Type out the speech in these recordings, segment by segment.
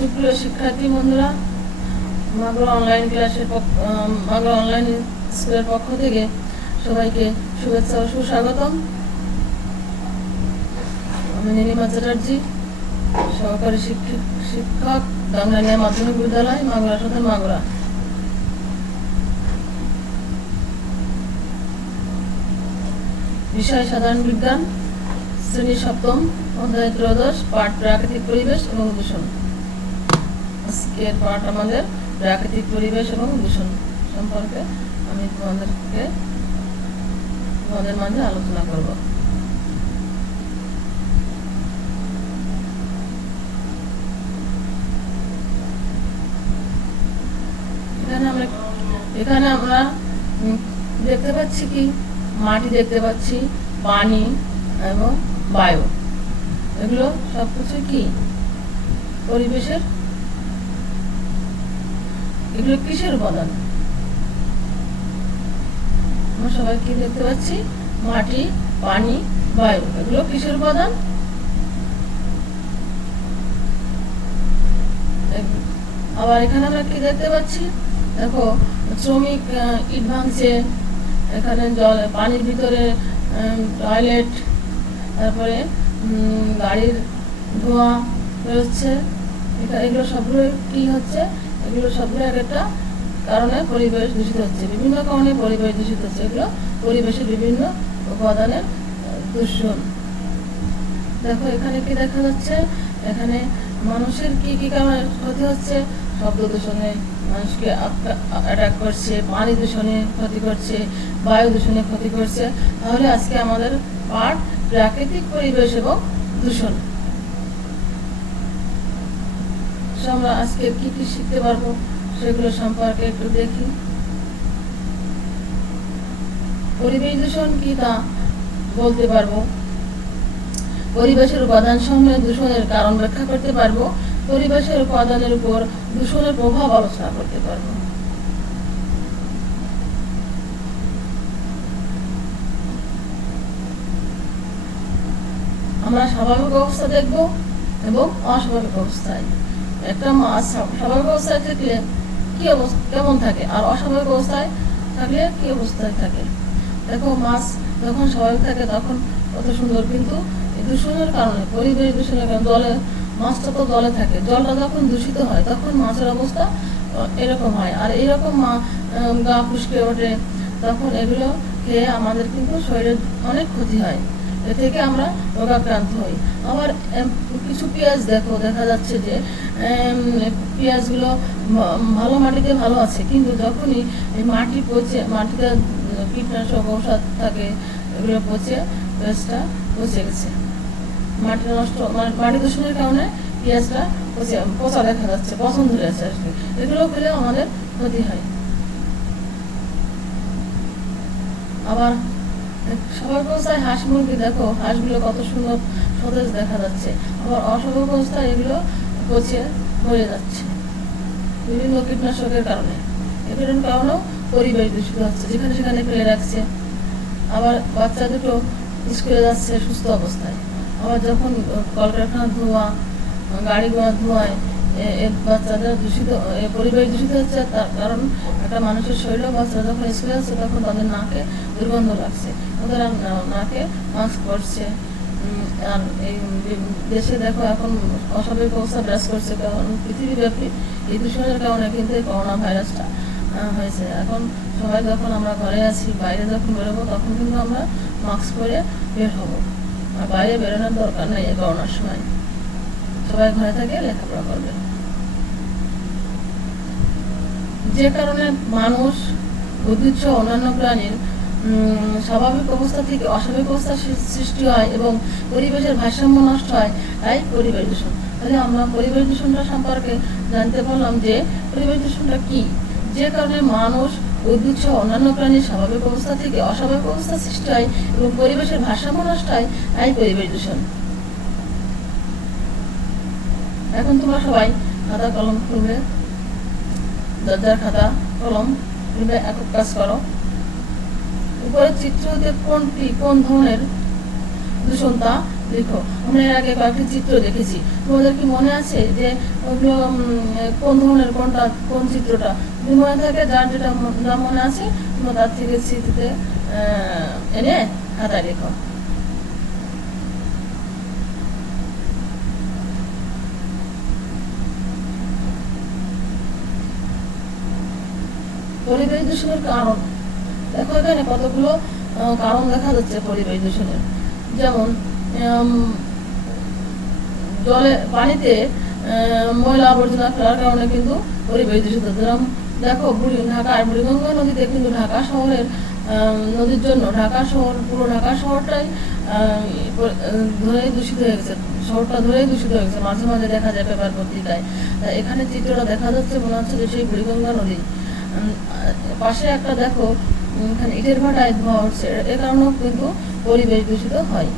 সুপ্রিয় শিক্ষার্থী বন্ধুরা, মাগরা অনলাইন মাগরা অনলাইন স্কুলের পক্ষ থেকে সবাইকে শুভেচ্ছা ও সুস্বাগতম। আমি নীলিমা চ্যাটার্জি, সহকারী শিক্ষক, গাঙ্গানিয়া মাধ্যমিক বিদ্যালয়, মাগরা সদর, মাগরা। বিষয় সাধারণ বিজ্ঞান, শ্রেণী সপ্তম, অধ্যায় 13, পাঠ প্রাকৃতিক পরিবেশ এবং দূষণ। আজকের পাঠ আমাদের প্রাকৃতিক পরিবেশ এবং দূষণ সম্পর্কে আমি তোমাদের মাঝে আলোচনা করব। এখানে আমরা দেখতে পাচ্ছি কি, মাটি দেখতে পাচ্ছি, পানি এবং বায়ু, এগুলো সবকিছু কি পরিবেশের, এগুলো কিসের উপাদান? আমরা সবাই কি দেখতে পাচ্ছি, মাটি, পানি, বায়ু, এগুলো কিসের উপাদান? আবার এখানে আমরা কি দেখতে পাচ্ছি, দেখো শ্রমিক ইট ভাঙছে, এখানে জল, পানির ভিতরে টয়লেট, তারপরে গাড়ির ধোঁয়া বেরোচ্ছে, এগুলো সবগুলো কি হচ্ছে, এগুলো সবগুলো একটা কারণে পরিবেশ দূষিত হচ্ছে, বিভিন্ন কারণে পরিবেশ দূষিত হচ্ছে, এগুলো পরিবেশের বিভিন্ন উপাদানের দূষণ। দেখো এখানে কি দেখা যাচ্ছে, এখানে মানুষের কি কি কারণে ক্ষতি হচ্ছে, শব্দ দূষণে মানুষকে অ্যাটাক করছে, পানি দূষণে ক্ষতি করছে, বায়ু দূষণে ক্ষতি করছে। তাহলে আজকে আমাদের পাঠ প্রাকৃতিক পরিবেশ এবং দূষণ। আমরা আজকে কি কি শিখতে পারবো সেগুলো সম্পর্কে একটু দেখি। পরিবেশ দূষণ কি তা বলতে পারবো, পরিবেশের উপাদান সমূহে দূষণের কারণ ব্যাখ্যা করতে পারবো, পরিবেশের উপাদানের উপর দূষণের প্রভাব আলোচনা করতে পারবো। আমরা স্বাভাবিক অবস্থা দেখব এবং অস্বাভাবিক অবস্থায়। একটা মাছ স্বাভাবিক অবস্থায় থাকলে কি অবস্থা, কেমন থাকে, আর অস্বাভাবিক অবস্থায় থাকলে কি অবস্থায় থাকে। দেখো মাছ যখন স্বাভাবিক থাকে তখন কত সুন্দর, কিন্তু দূষণের কারণে, পরিবেশ দূষণের কারণে, জলে, মাছটা তো জলে থাকে, জলটা যখন দূষিত হয় তখন মাছের অবস্থা এরকম হয়, আর এইরকম গা ফুসকে ওঠে, তখন এগুলো খেয়ে আমাদের কিন্তু শরীরের অনেক ক্ষতি হয়, এ থেকে আমরা রোগাক্রান্ত হই। আবার কিছু পেঁয়াজ দেখো, দেখা যাচ্ছে যে পেঁয়াজগুলো ভালো মাটিতে ভালো আছে, কিন্তু যখনই এই মাটি পচে, মাটিতে কীটনাশক ঔষধ থাকে, এগুলো পচে পেঁয়াজটা পচে গেছে, মাটি নষ্ট, মাটি দূষণের কারণে পেঁয়াজটা পচা দেখা যাচ্ছে, পচন ধরে আছে আর কি, এগুলো খেলেও আমাদের ক্ষতি হয়। আবার স্বাভাবিক অবস্থায় হাঁস মুরগি দেখো, হাঁসগুলো কত সুন্দর সতেজ দেখা যাচ্ছে, আবার অস্বাভাবিক অবস্থায় এগুলো পচে মরে যাচ্ছে বিভিন্ন কীটনাশকের কারণে, এগুলোর কারণেও পরিবেশ দূষিত হচ্ছে, যেখানে সেখানে ফেলে রাখছে। আবার বাচ্চা দুটো স্কুলে যাচ্ছে সুস্থ অবস্থায়, আবার যখন কলকারখানার ধোঁয়া, গাড়ি ঘোড়ার ধোঁয়ায় বাচ্চাদের দূষিত, পরিবেশ দূষিত হচ্ছে, তার কারণ একটা মানুষের শরীরেও বাচ্চারা যখন স্কুলে যাচ্ছে তখন তাদের নাকে দুর্গন্ধ লাগছে, ওদের নাকে মাস্ক পরছে। আর এই দেশে দেখো এখন অস্বাভাবিক অবস্থা বিরাজ করছে, কারণ পৃথিবীব্যাপী এই দূষণের কারণে কিন্তু এই করোনা ভাইরাসটা হয়েছে। এখন সবাই যখন আমরা ঘরে আছি, বাইরে যখন বেরোবো তখন কিন্তু আমরা মাস্ক পরে বের হবো, আর বাইরে বেরোনোর দরকার নেই এই করোনার সময়, সবাই ঘরে থেকে লেখাপড়া করবে। যে কারণে মানুষ, উদ্ভিদ সহ অন্যান্য প্রাণীর স্বাভাবিক অবস্থা থেকে অস্বাভাবিক অবস্থার সৃষ্টি হয় এবং পরিবেশের ভারসাম্য নষ্ট হয়, তাই পরিবেশ দূষণ। তাহলে আমরা পরিবেশ দূষণটা সম্পর্কে জানতে পারলাম যে পরিবেশ দূষণটা কি, যে কারণে মানুষ, উদ্ভিদ সহ অন্যান্য প্রাণীর স্বাভাবিক অবস্থা থেকে অস্বাভাবিক অবস্থা সৃষ্টি হয় এবং পরিবেশের ভারসাম্য নষ্ট হয়, তাই পরিবেশ দূষণ। এখন তোমরা সবাই খাতা কলম খুলবে, যার খাতা কলম খুলবে, একক কাজ করো। উপরের চিত্র হতে কোনটি কোন ধরনের দূষণ তা লিখো। আমরা এর আগে কয়েকটি চিত্র দেখেছি, তোমাদের কি মনে আছে যে ওগুলো কোন ধরনের, কোনটা কোন চিত্রটা? যদি মনে থাকে, যার যেটা যা মনে আছে তোমরা তার থেকে স্মৃতিতে এনে খাতায় লেখো। পরিবেশ দূষণের কারণ দেখো, এখানে কতগুলো কারণ দেখা যাচ্ছে পরিবেশ দূষণের। যেমন জলে, পানিতে ময়লা আবর্জনা ফেলার কারণে কিন্তু পরিবেশ দূষিত। যেরকম দেখো, ঢাকার বুড়িগঙ্গা নদীতে কিন্তু ঢাকা শহরের নদীর জন্য ঢাকা শহর, পুরো ঢাকা শহরটাই ধরেই দূষিত হয়ে গেছে, শহরটা ধরেই দূষিত হয়ে গেছে। মাঝে মাঝে দেখা যায় পেপার পত্রিকায়। এখানে চিত্রটা দেখা যাচ্ছে, মনে হচ্ছে যে সেই বুড়িগঙ্গা নদী। পাশে একটা দেখো, এখানে ইটের ভাটায় ধোয়া হচ্ছে, এ কারণেও কিন্তু পরিবেশ দূষিত হয়।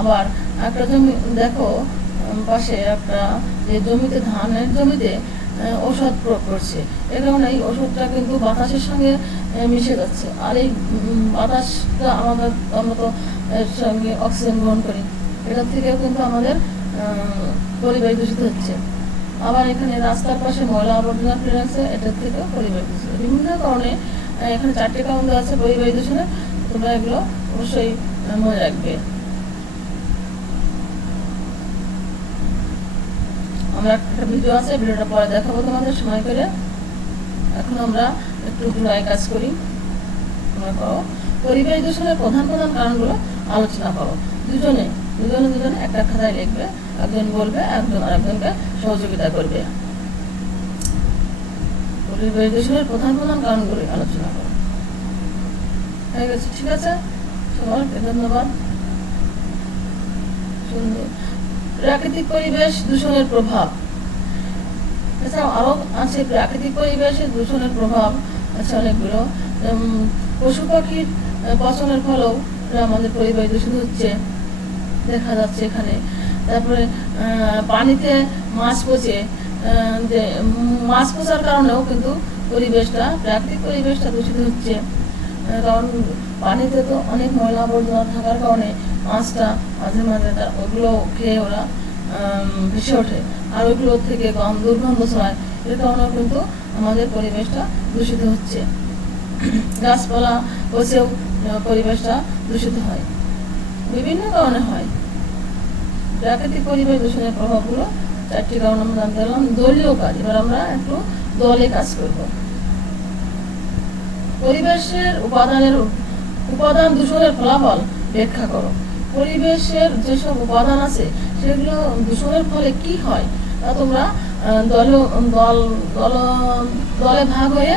আবার একটা জমি দেখো, পাশে একটা যে জমিতে, ধানের জমিতে ঔষধ প্রয়োগ করছে, এ কারণে এই ওষুধটা কিন্তু বাতাসের সঙ্গে মিশে যাচ্ছে। আর এই বাতাসটা আমরা তো এর সঙ্গে অক্সিজেন গ্রহণ করি, এটার থেকেও কিন্তু আমাদের পরিবেশ দূষিত হচ্ছে। আবার এখানে রাস্তার পাশে ময়লা আবর্জনা ফেলে আছে, এটার থেকেও পরিবেশ দূষিত। বিভিন্ন কারণে এখানে 4টি কারণ দেওয়া আছে পরিবেশ দূষণে, তোমরা এগুলো অবশ্যই মনে রাখবে। আমরা একটা ভিডিও আছে, ভিডিওটা পরে দেখাবো তোমাদের সময় করে। এখন আমরা একটু জোড়ায় কাজ করি। তোমরা করো, পরিবেশ দূষণের প্রধান প্রধান কারণগুলো আলোচনা করো। দুজনে একটা খাতায় লিখবে, একজন বলবে, একজন আরেকজনকে সহযোগিতা করবে। পরিবেশ দূষণের প্রধান প্রধান কারণগুলো আলোচনা করো। হয়ে গেছে? ঠিক আছে, সবাইকে ধন্যবাদ। সুন্দর। প্রাকৃতিক পরিবেশ দূষণের প্রভাব। এছাড়াও আরো আছে প্রাকৃতিক পরিবেশের দূষণের প্রভাব আছে অনেকগুলো। পশু পাখির পচনের ফলেও আমাদের পরিবেশ দূষিত হচ্ছে, দেখা যাচ্ছে এখানে। তারপরে পানিতে মাছ পচে, যে মাছ পচার কারণেও কিন্তু পরিবেশটা, প্রাকৃতিক পরিবেশটা দূষিত হচ্ছে। কারণ পানিতে তো অনেক ময়লা আবর্জনা থাকার কারণে মাছটা মাঝে মাঝে ওগুলো খেয়ে ওরা ভেসে ওঠে, আর ওইগুলো থেকে দুর্গন্ধ ছড়ায়, এর কারণেও কিন্তু আমাদের পরিবেশটা দূষিত হচ্ছে। গাছপালা পচেও পরিবেশটা দূষিত হয়, বিভিন্ন কারণে হয়। প্রাকৃতিক পরিবেশ দূষণের প্রভাবগুলো 4টি কারণ আমরা জানতে পারলাম। দলীয় কাজ, এবার আমরা একটু দলে কাজ করব। পরিবেশের উপাদান দূষণের ফলাফল ব্যাখ্যা করো। পরিবেশের যেসব উপাদান আছে সেগুলো দূষণের ফলে কি হয় তা তোমরা দলে ভাগ হয়ে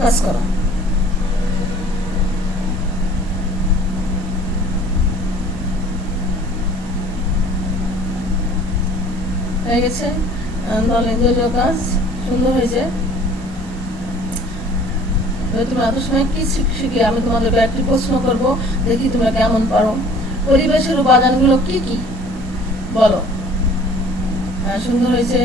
কাজ করো। হয়ে গেছে? দলীয় কাজ সুন্দর হয়েছে। তোমরা এত সময় কি শিখলে, আমি তোমাদেরকে একটি প্রশ্ন করব, দেখি তোমরা কেমন পারো। পরিবেশের উপাদানগুলো কি কি বলো। হ্যাঁ, সুন্দর হয়েছে।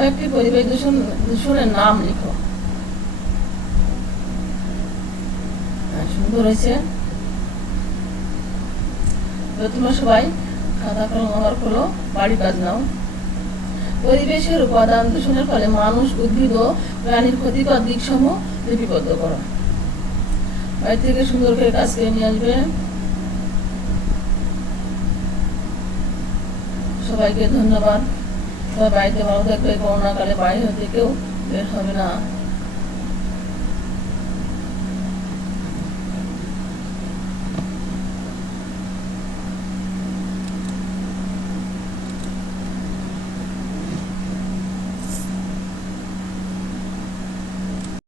কয়েকটি পরিবেশ দূষণের নাম লিখো। সুন্দর হয়েছে। তোমরা সবাই খাতা কলম আবার খোলো, বাড়ি কাজ নাও। পরিবেশের উপাদান দূষণের ফলে মানুষ, উদ্ভিদ ও প্রাণীর ক্ষতিকর দিক সমূহ লিপিবদ্ধ করো। বাড়ি থেকে সুন্দর করে কাজ করে নিয়ে আসবে। সবাইকে ধন্যবাদ। সবাই বাড়িতে ভালো থাকবে। করোনাকালে বাইরে হতে কেউ বের হবে না।